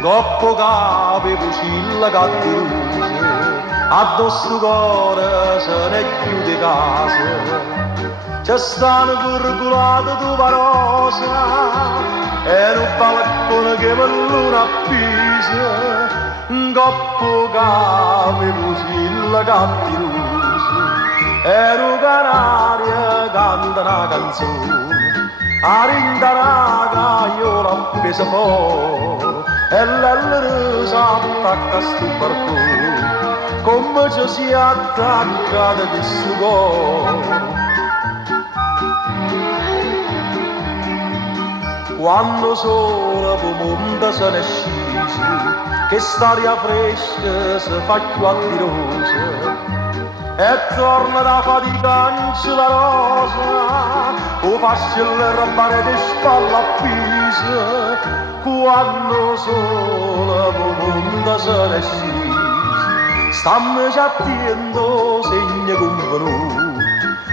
Coppo capi fucilla cattiruce, addosso cuore se ne chiude casa. C'è stanno curculate tu parosa, e un balcone che per luna appisa. Coppo capi fucilla cattiruce, e un canario canta una canzone. A rindana caiola appesa fuori e l'ellere s'attacca a sto barcone come ci si attacca da questo cuore. Quando sole po monte se ne scisi, che st'aria fresca si fa più attirosa e torna da fatica la rosa, o fascia le rabbane di spalla appisa, quando sole po monte se ne scisi, stammi già attento segni convenuti.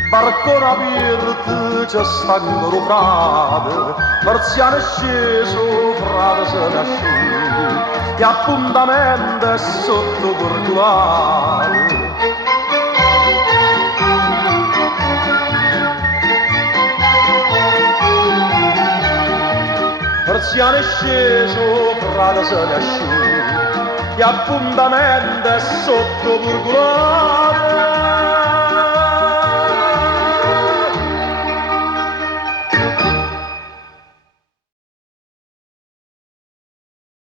Barcone aperto c'è stanno frate, persiane sceso, frate se ne asciuga, e appuntamento è sotto curculare. Persiane sceso, frate se ne asciuga, e appuntamento è sotto curculare.